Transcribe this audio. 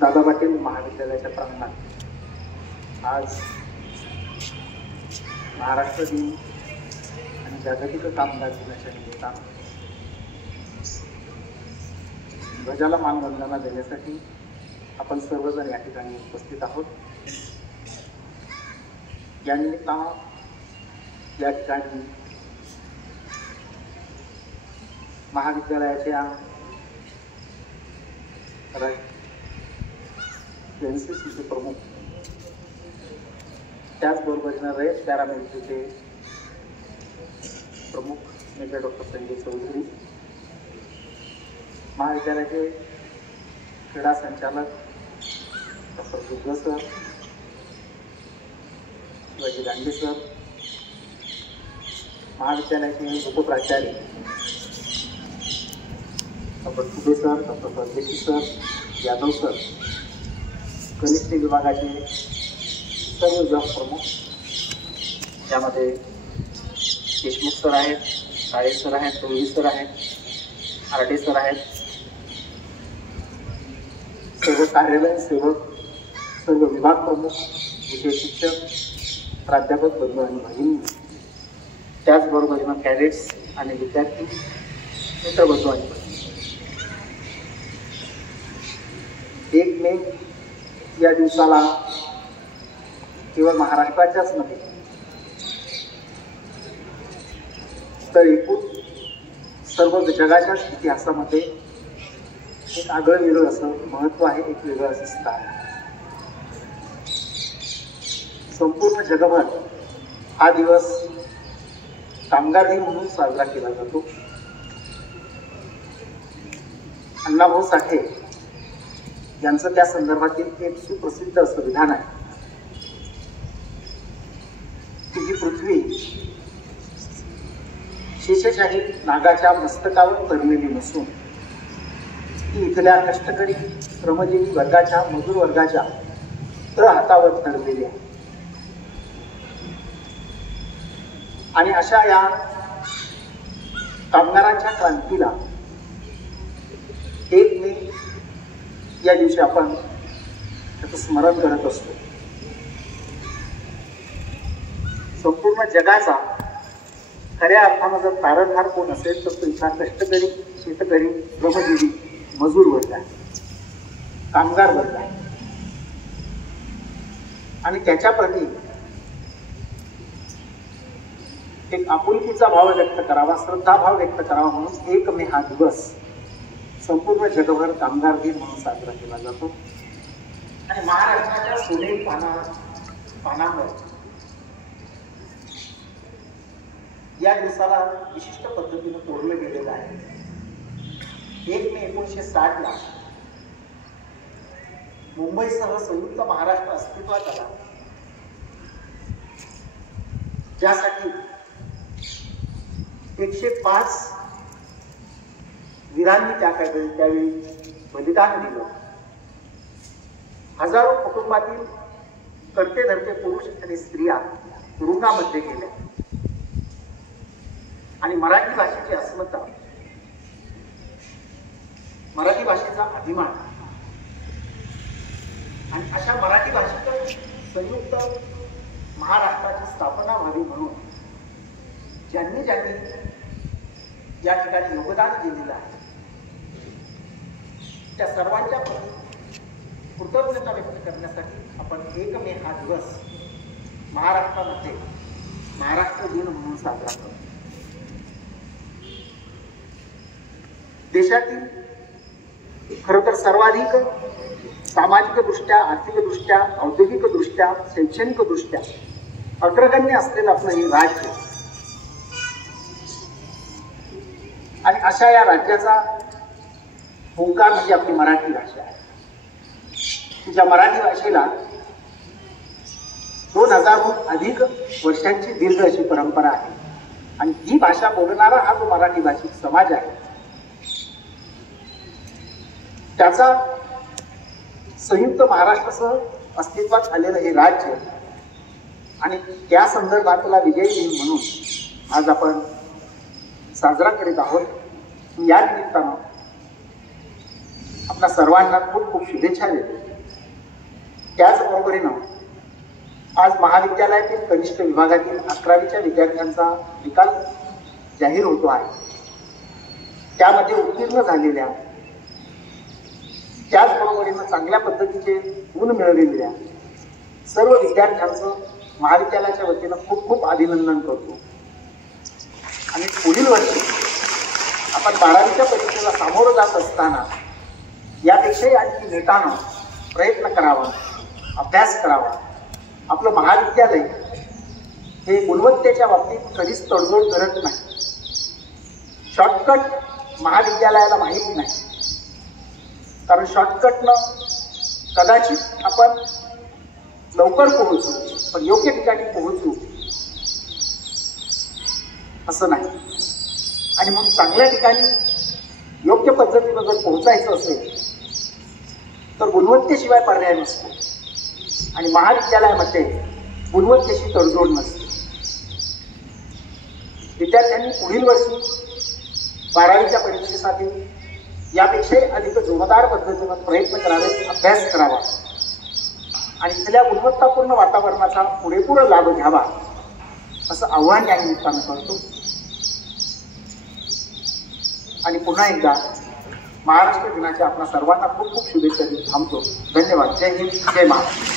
दादा पाटील महाविद्यालयाच्या प्रांगणात आज महाराष्ट्र दिन आणि जागतिक कामगार दिनाच्या निमित्तानं ध्वजाला मानवंदना देण्यासाठी आपण सर्वजण या ठिकाणी उपस्थित आहोत। या निमित्तानं या ठिकाणी महाविद्यालयाच्या एनसीसीचे प्रमुख, त्याचबरोबरीनं रयत पॅरामिलिटरीचे प्रमुख मेजर डॉक्टर संजय चौधरी, महाविद्यालयाचे क्रीडा संचालक डॉक्टर दुर्ग सर, शिवाजी गांधी सर, महाविद्यालयाचे उपप्राचार्य डॉक्टर कुबे सर, डॉक्टर परदेशी सर, यादव सर, कनिष्ठ विभागाचे सर्व विभाग प्रमुख, त्यामध्ये देशमुख सर आहेत, काळे सर आहेत, तोळी सर आहेत, आरडे सर आहेत, सर्व कार्यालयीन सेवक, सर्व विभाग प्रमुख, विषय शिक्षक, प्राध्यापक बंधू आणि भगिनी, त्याचबरोबरीनं कॅडेट्स आणि विद्यार्थी, मित्रबंधू आणि भगिनी, 1 मे या दिवसाला केवळ महाराष्ट्राच्याच नव्हे तर एकूण सर्व जगाच्याच इतिहासामध्ये एक आगळं वेगळं असं महत्त्व आहे, एक वेगळं असं स्थान आहे। संपूर्ण जगभर हा दिवस कामगार दिन म्हणून साजरा केला जातो। अण्णाभाऊ साठे यांचं त्या संदर्भातील एक सुप्रसिद्ध असं विधान आहे की ही पृथ्वी शेषशाही नागाच्या मस्तकावर पडलेली नसून ती इथल्या कष्टकरी श्रमजीवी वर्गाच्या, मजूर वर्गाच्या हातावर चढलेली आहे। आणि अशा या कामगारांच्या क्रांतीला 1 मे या दिवशी आपण त्याचं स्मरण करत असतो। संपूर्ण जगाचा खऱ्या अर्थानं जर तारणहार कोण असेल तर तो इथला कष्टकरी, शेतकरी, श्रमजीवी, मजूर वर्ग आहे, कामगार वर्ग आहे। आणि त्याच्याप्रती एक आपुलकीचा भाव व्यक्त करावा, श्रद्धाभाव व्यक्त करावा म्हणून 1 मे हा दिवस संपूर्ण जगभर कामगार दिन म्हणून साजरा केला जातो। आणि महाराष्ट्राच्या सोनेरी पानांवर या दिवसाला विशिष्ट पद्धतीने तोडलं गेलेलं आहे। 1 मे 1960 ला मुंबईसह संयुक्त महाराष्ट्र अस्तित्वात आला, ज्यासाठी 105 वीरांनी त्यावेळी बलिदान दिलं। हजारो कुटुंबातील करते धरते पुरुष आणि स्त्रिया तुरुंगामध्ये गेल्या आणि मराठी भाषेची अस्मिता, मराठी भाषेचा अभिमान आणि अशा मराठी भाषेच्या संयुक्त महाराष्ट्राची स्थापना व्हावी म्हणून ज्यांनी या ठिकाणी योगदान दिलेलं आहे त्या सर्वांच्या कृतज्ञता व्यक्त करण्यासाठी आपण 1 मे हा दिवस महाराष्ट्रामध्ये महाराष्ट्र दिन म्हणून साजरा करतो। देशातील खरं तर सर्वाधिक सामाजिकदृष्ट्या, आर्थिकदृष्ट्या, औद्योगिकदृष्ट्या, शैक्षणिकदृष्ट्या अग्रगण्य असलेलं आपलं हे राज्य आणि अशा या राज्याचा ओंकार म्हणजे आपली मराठी भाषा आहे। ज्या मराठी भाषेला 2000हून अधिक वर्षांची दीर्घ अशी परंपरा आहे आणि ही भाषा बोलणारा हा जो मराठी भाषिक समाज आहे त्याचा संयुक्त महाराष्ट्रासह अस्तित्वात आलेलं हे राज्य आणि त्या संदर्भातला विजय दिन म्हणून आज आपण साजरा करीत आहोत। या निमित्तानं आपल्या सर्वांना खूप खूप शुभेच्छा देतो. त्याचबरोबरीनं आज महाविद्यालयातील कनिष्ठ विभागातील 11वीच्या विद्यार्थ्यांचा निकाल जाहीर होतो आहे. त्यामध्ये उत्तीर्ण झालेल्या, त्याचबरोबरीनं चांगल्या पद्धतीचे गुण मिळवलेल्या सर्व विद्यार्थ्यांचं महाविद्यालयाच्या वतीनं खूप खूप अभिनंदन करतो. आणि पुढील वर्षी आपण 12वीच्या परीक्षेला सामोरं जात असताना यापेक्षाही आणखी नेटानं प्रयत्न करावा, अभ्यास करावा. आपलं महाविद्यालय हे गुणवत्तेच्या बाबतीत कधीच तडजोड करत नाही. शॉर्टकट महाविद्यालयाला माहीत नाही, कारण शॉर्टकटनं कदाचित आपण लवकर पोहोचू, पण योग्य ठिकाणी पोहोचू असं नाही. आणि मग चांगल्या ठिकाणी योग्य पद्धतीनं जर पोहोचायचं असेल तर गुणवत्तेशिवाय पर्याय नसतो. आणि महाविद्यालयामध्ये गुणवत्तेशी तडजोड नसते. विद्यार्थ्यांनी पुढील वर्षी 12वीच्या परीक्षेसाठी यापेक्षाही अधिक जोरदार पद्धतीनं प्रयत्न करावे, अभ्यास करावा आणि इथल्या गुणवत्तापूर्ण वातावरणाचा पुरेपूर लाभ घ्यावा असं आव्हान या निमित्तानं करतो. आणि पुन्हा एकदा महाराष्ट्र दिनाच्या आपल्या सर्वांना खूप खूप शुभेच्छा देत थांबतो. धन्यवाद. जय हिंद, जय महाराष्ट्र.